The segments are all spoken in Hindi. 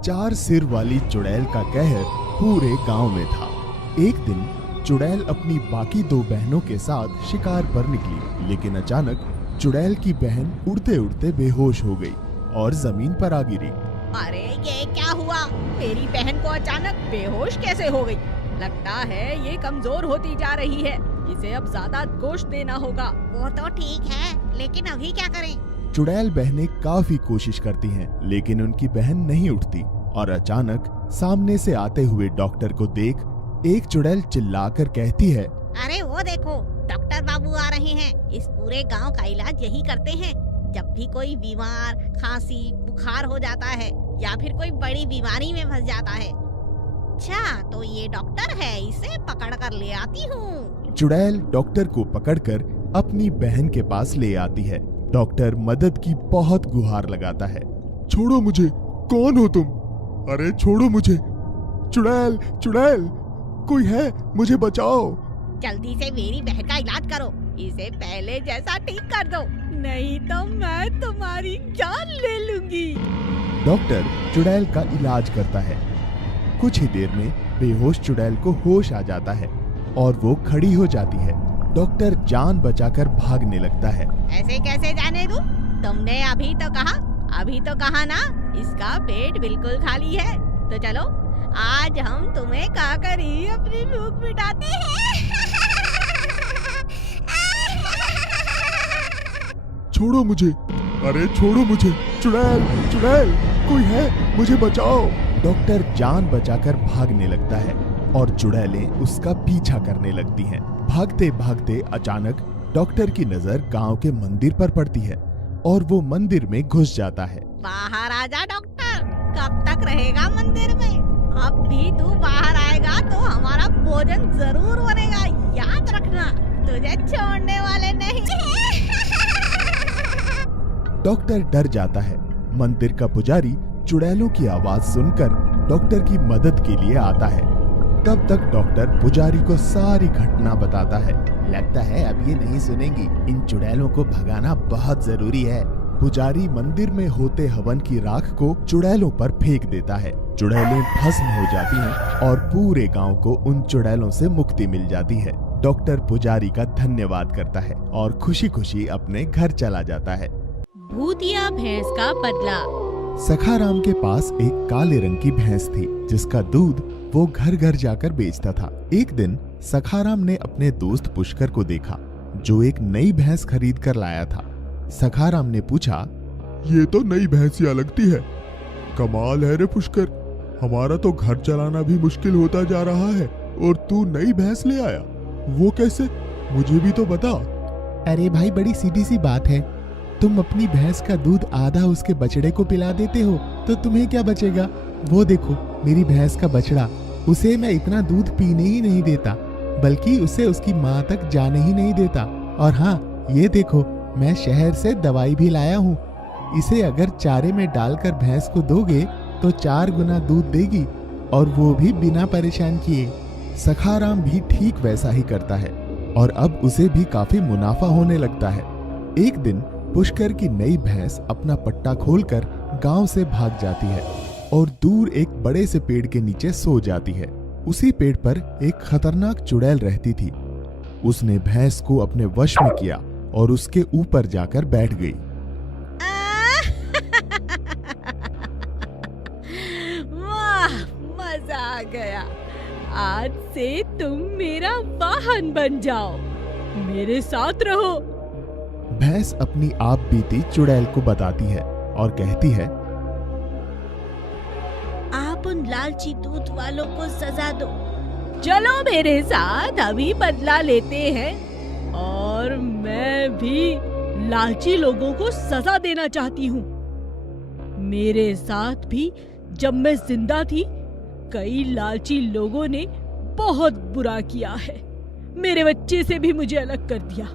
चार सिर वाली चुड़ैल का कहर पूरे गांव में था। एक दिन चुड़ैल अपनी बाकी दो बहनों के साथ शिकार पर निकली, लेकिन अचानक चुड़ैल की बहन उड़ते उड़ते बेहोश हो गई और जमीन पर आ गिरी। अरे ये क्या हुआ? मेरी बहन को अचानक बेहोश कैसे हो गई? लगता है ये कमजोर होती जा रही है। इसे अब ज्यादा गोश्त देना होगा। वो तो ठीक है, लेकिन अभी क्या करें? चुड़ैल बहनें काफी कोशिश करती हैं, लेकिन उनकी बहन नहीं उठती और अचानक सामने से आते हुए डॉक्टर को देख एक चुड़ैल चिल्लाकर कहती है, अरे वो देखो, डॉक्टर बाबू आ रहे हैं। इस पूरे गांव का इलाज यही करते हैं। जब भी कोई बीमार, खांसी, बुखार हो जाता है या फिर कोई बड़ी बीमारी में फंस जाता है। अच्छा, तो ये डॉक्टर है, इसे पकड़ कर ले आती हूँ। चुड़ैल डॉक्टर को पकड़कर अपनी बहन के पास ले आती है। डॉक्टर मदद की बहुत गुहार लगाता है। छोड़ो मुझे, कौन हो तुम? अरे छोड़ो मुझे, चुड़ैल चुड़ैल, कोई है, मुझे बचाओ। जल्दी से मेरी बहन का इलाज करो, इसे पहले जैसा ठीक कर दो, नहीं तो मैं तुम्हारी जान ले लूंगी। डॉक्टर चुड़ैल का इलाज करता है। कुछ ही देर में बेहोश चुड़ैल को होश आ जाता है और वो खड़ी हो जाती है। डॉक्टर जान बचाकर भागने लगता है। ऐसे कैसे जाने दूं? तुमने अभी तो कहा ना, इसका पेट बिल्कुल खाली है। तो चलो, आज हम तुम्हें खाकर ही अपनी भूख मिटाते हैं। छोड़ो मुझे, अरे छोड़ो मुझे, चुड़ैल चुड़ैल, कोई है, मुझे बचाओ। डॉक्टर जान बचाकर भागने लगता है और चुड़ैलें उसका पीछा करने लगती हैं। भागते भागते अचानक डॉक्टर की नजर गांव के मंदिर पर पड़ती है और वो मंदिर में घुस जाता है। बाहर आजा डॉक्टर, कब तक रहेगा मंदिर में? अब भी तू बाहर आएगा तो हमारा भोजन जरूर बनेगा, याद रखना, तुझे छोड़ने वाले नहीं। डॉक्टर डर जाता है। मंदिर का पुजारी चुड़ैलों की आवाज सुनकर डॉक्टर की मदद के लिए आता है। तब तक डॉक्टर पुजारी को सारी घटना बताता है। लगता है अब ये नहीं सुनेंगी, इन चुड़ैलों को भगाना बहुत जरूरी है। पुजारी मंदिर में होते हवन की राख को चुड़ैलों पर फेंक देता है। चुड़ैलें भस्म हो जाती हैं और पूरे गांव को उन चुड़ैलों से मुक्ति मिल जाती है। डॉक्टर पुजारी का धन्यवाद करता है और खुशी खुशी अपने घर चला जाता है। भूतिया भैंस का बदला। सखाराम के पास एक काले रंग की भैंस थी, जिसका दूध वो घर घर जाकर बेचता था। एक दिन सखाराम ने अपने दोस्त पुष्कर को देखा, जो एक नई भैंस खरीद कर लाया था। सखाराम ने पूछा, ये तो नई भैंसिया लगती है। कमाल है रे पुष्कर, हमारा तो घर चलाना भी मुश्किल होता जा रहा है और तू नई भैंस ले आया, वो कैसे? मुझे भी तो बता। अरे भाई, बड़ी सीधी सी बात है। तुम अपनी भैंस का दूध आधा उसके बछड़े को पिला देते हो तो तुम्हें क्या बचेगा? वो देखो, मेरी भैंस का बछड़ा, उसे मैं इतना दूध पीने ही नहीं देता, बल्कि उसे उसकी माँ तक जाने ही नहीं देता। और हाँ, ये देखो, मैं शहर से दवाई भी लाया हूँ। इसे अगर चारे में डालकर भैंस को दोगे तो 4 गुना दूध देगी, और वो भी बिना परेशान किए। सखाराम भी ठीक वैसा ही करता है और अब उसे भी काफी मुनाफा होने लगता है। एक दिन पुष्कर की नई भैंस अपना पट्टा खोलकर गांव से भाग जाती है और दूर एक बड़े से पेड़ के नीचे सो जाती है। उसी पेड़ पर एक खतरनाक चुड़ैल रहती थी। उसने भैंस को अपने वश में किया और उसके ऊपर जाकर बैठ गई। वाह, मजा आ गया। आज से तुम मेरा वाहन बन जाओ, मेरे साथ रहो। भैंस अपनी आप बीती चुड़ैल को बताती है और कहती है, आप उन लालची दूध वालों को सजा दो। चलो मेरे साथ, अभी बदला लेते हैं। और मैं भी लालची लोगों को सजा देना चाहती हूँ। मेरे साथ भी जब मैं जिंदा थी, कई लालची लोगों ने बहुत बुरा किया है। मेरे बच्चे से भी मुझे अलग कर दिया।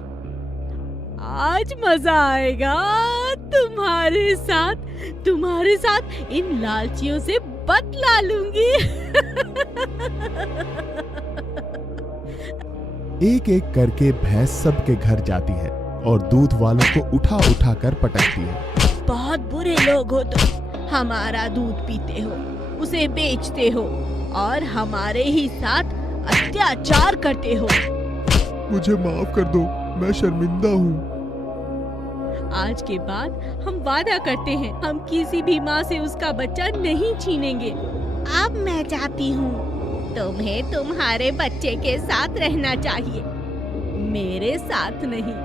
आज मजा आएगा तुम्हारे साथ इन लालचियों से बदला लूंगी। एक एक करके भैंस सबके घर जाती है और दूध वालों को उठा उठा कर पटकती है। बहुत बुरे लोग हो तुम, हमारा दूध पीते हो, उसे बेचते हो और हमारे ही साथ अत्याचार करते हो। मुझे माफ कर दो, मैं शर्मिंदा हूँ। आज के बाद हम वादा करते हैं, हम किसी भी माँ से उसका बच्चा नहीं छीनेंगे। अब मैं जाती हूँ। तुम्हें तुम्हारे बच्चे के साथ रहना चाहिए, मेरे साथ नहीं।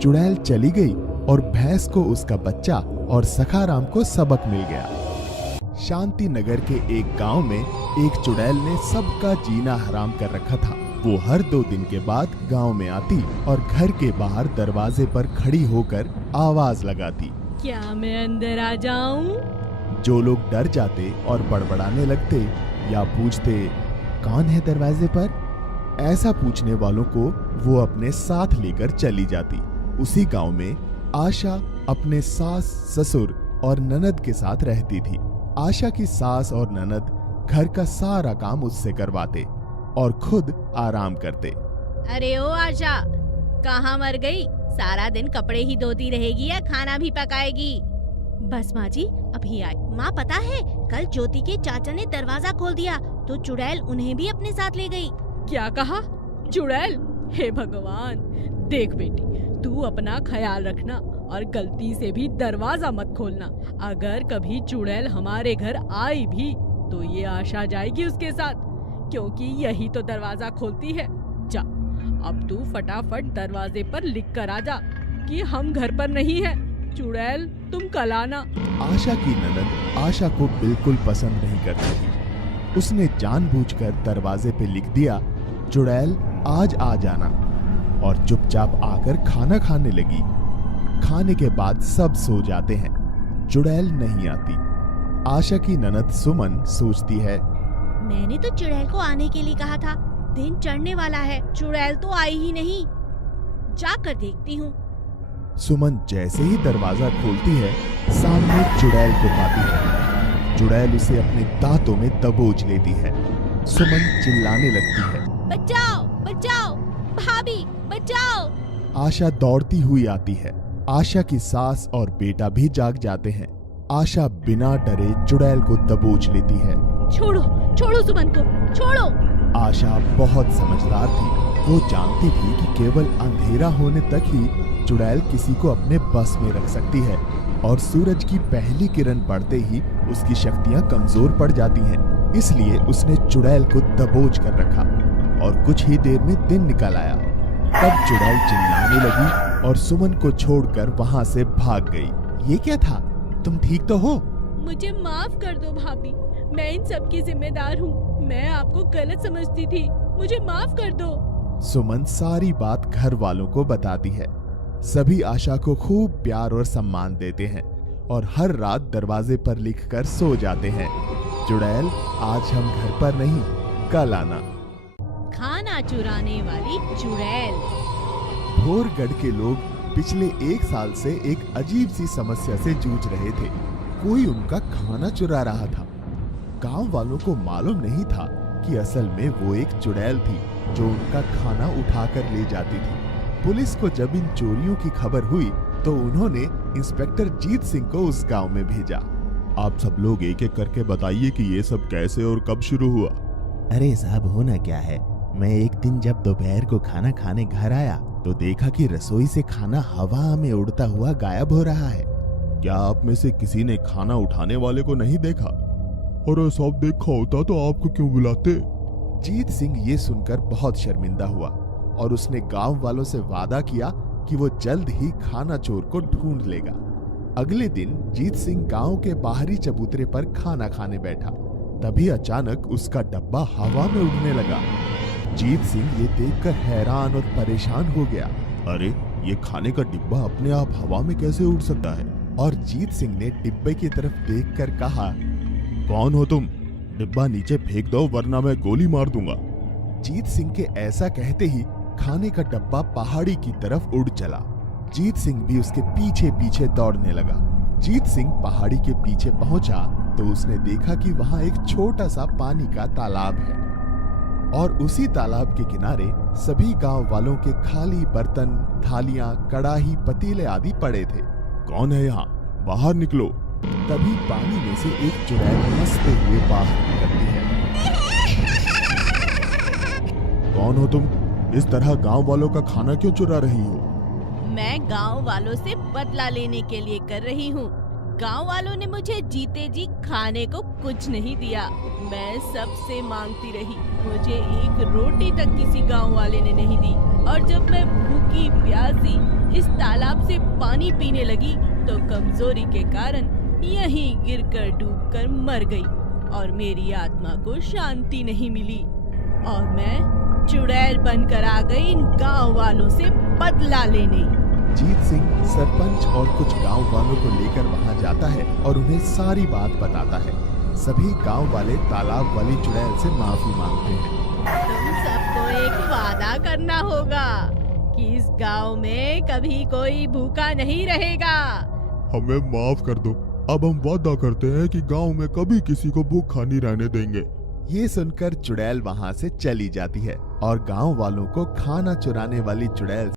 चुड़ैल चली गई और भैंस को उसका बच्चा और सखाराम को सबक मिल गया। शांति नगर के एक गांव में एक चुड़ैल ने सबका जीना हराम कर रखा था। वो हर 2 दिन के बाद गांव में आती और घर के बाहर दरवाजे पर खड़ी होकर आवाज लगाती। क्या मैं अंदर आ जाऊं? जो लोग डर जाते और बड़बड़ाने लगते या पूछते कौन है दरवाजे पर, ऐसा पूछने वालों को वो अपने साथ लेकर चली जाती। उसी गांव में आशा अपने सास, ससुर और ननद के साथ रहती थी। आशा की सास और ननद घर का सारा काम उससे करवाते और खुद आराम करते। अरे ओ आशा, कहाँ मर गई? सारा दिन कपड़े ही धोती रहेगी या खाना भी पकाएगी? बस माँ जी, अभी आई। माँ पता है, कल ज्योति के चाचा ने दरवाजा खोल दिया तो चुड़ैल उन्हें भी अपने साथ ले गई। क्या कहा? चुड़ैल? हे भगवान! देख बेटी, तू अपना ख्याल रखना और गलती से भी दरवाजा मत खोलना। अगर कभी चुड़ैल हमारे घर आई भी तो ये आशा जाएगी उसके साथ, क्योंकि यही तो दरवाजा खोलती है। जा, अब तू फटाफट दरवाजे पर लिख कर आ जा कि हम घर पर नहीं है। चुड़ैल, तुम कल आना। आशा की ननद आशा को बिल्कुल पसंद नहीं करती थी। उसने जानबूझकर दरवाजे पे लिख दिया, चुड़ैल आज आ जाना, और चुपचाप आकर खाना खाने लगी। खाने के बाद सब सो जाते हैं, चुड़ैल नहीं आती। आशा की ननद सुमन सोचती है, मैंने तो चुड़ैल को आने के लिए कहा था, दिन चढ़ने वाला है, चुड़ैल तो आई ही नहीं। जाकर देखती हूँ। सुमन जैसे ही दरवाजा खोलती है, सामने चुड़ैल को पाती है। चुड़ैल उसे अपने दांतों में दबोच लेती है। सुमन चिल्लाने लगती है, बचाओ बचाओ, भाभी बचाओ। आशा दौड़ती हुई आती है। आशा की सास और बेटा भी जाग जाते हैं। आशा बिना डरे चुड़ैल को दबोच लेती है। छोड़ो, छोड़ो सुमन को, छोड़ो। आशा बहुत समझदार थी। वो जानती थी कि केवल अंधेरा होने तक ही चुड़ैल किसी को अपने बस में रख सकती है, और सूरज की पहली किरण पड़ते ही उसकी शक्तियां कमजोर पड़ जाती हैं। इसलिए उसने चुड़ैल को दबोच कर रखा और कुछ ही देर में दिन निकल आया। तब चुड़ैल चिल्लाने लगी और सुमन को छोड़कर वहां से भाग गई। ये क्या था? तुम ठीक तो हो? मुझे माफ कर दो भाभी, मैं इन सब की जिम्मेदार हूँ। मैं आपको गलत समझती थी, मुझे माफ कर दो। सुमन सारी बात घर वालों को बताती है। सभी आशा को खूब प्यार और सम्मान देते हैं और हर रात दरवाजे पर लिखकर सो जाते हैं, चुड़ैल आज हम घर पर नहीं, कल आना। खाना चुराने वाली चुड़ैल। भोरगढ़ के लोग पिछले 1 साल से एक अजीब सी समस्या से जूझ रहे थे। कोई उनका खाना चुरा रहा था। गांव वालों को मालूम नहीं था कि असल में वो एक चुड़ैल थी जो उनका खाना उठाकर ले जाती थी। पुलिस को जब इन चोरियों की खबर हुई तो उन्होंने इंस्पेक्टर जीत सिंह को उस गांव में भेजा। आप सब लोग एक एक करके बताइए कि ये सब कैसे और कब शुरू हुआ। अरे साहब, होना क्या है, मैं एक दिन जब दोपहर को खाना खाने घर आया तो देखा कि रसोई से खाना हवा में उड़ता हुआ गायब हो रहा है। क्या आप में से किसी ने खाना उठाने वाले को नहीं देखा? अरे साहब, देखा होता तो आपको क्यों बुलाते? जीत सिंह ये सुनकर बहुत शर्मिंदा हुआ और उसने गांव वालों से वादा किया कि वो जल्द ही खाना चोर को ढूंढ लेगा। अगले दिन जीत सिंह गांव के बाहरी चबूतरे पर खाना खाने बैठा। तभी अचानक उसका डब्बा हवा में उड़ने लगा। जीत सिंह ये देखकर हैरान और परेशान हो गया। अरे, ये खाने का डिब्बा अपने आप हवा में कैसे उड़ सकता है? और जीत सिंह ने डिब्बे की तरफ देखकर कहा, कौन हो तुम? डिब्बा नीचे फेंक दो वरना मैं गोली मार दूंगा। जीत सिंह के ऐसा कहते ही खाने का डब्बा पहाड़ी की तरफ उड़ चला। जीत सिंह भी उसके पीछे पीछे दौड़ने लगा। जीत सिंह पहाड़ी के पीछे पहुंचा तो उसने देखा कि वहां एक छोटा सा पानी का तालाब है और उसी तालाब के किनारे सभी गांव वालों के खाली बर्तन, थालियां, कड़ाही, पतीले आदि पड़े थे। कौन है यहाँ? बाहर निकलो, तभी पानी में से एक चुड़ैल हंसते हुए बाहर निकलती है। कौन हो तुम? इस तरह गांव वालों का खाना क्यों चुरा रही हो? मैं गांव वालों से बदला लेने के लिए कर रही हूँ। गांव वालों ने मुझे जीते जी खाने को कुछ नहीं दिया। मैं सबसे मांगती रही, मुझे एक रोटी तक किसी गांव वाले ने नहीं दी। और जब मैं भूखी प्यासी इस तालाब से पानी पीने लगी तो कमजोरी के कारण यहीं गिरकर डूबकर मर गई और मेरी आत्मा को शांति नहीं मिली और मैं चुड़ैल बनकर आ गई इन गांव वालों से बदला लेने। जीत सिंह सरपंच और कुछ गांव वालों को लेकर वहां जाता है और उन्हें सारी बात बताता है। सभी गांव वाले तालाब वाली चुड़ैल से माफी मांगते हैं। तुम सबको एक वादा करना होगा कि इस गांव में कभी कोई भूखा नहीं रहेगा। हमें माफ कर दो। अब हम वादा करते हैं कि गांव में कभी किसी को भूखा नहीं रहने देंगे। ये सुनकर चुड़ैल वहां से चली जाती है और गांव वालों को खाना चुराने वाली चुड़ैल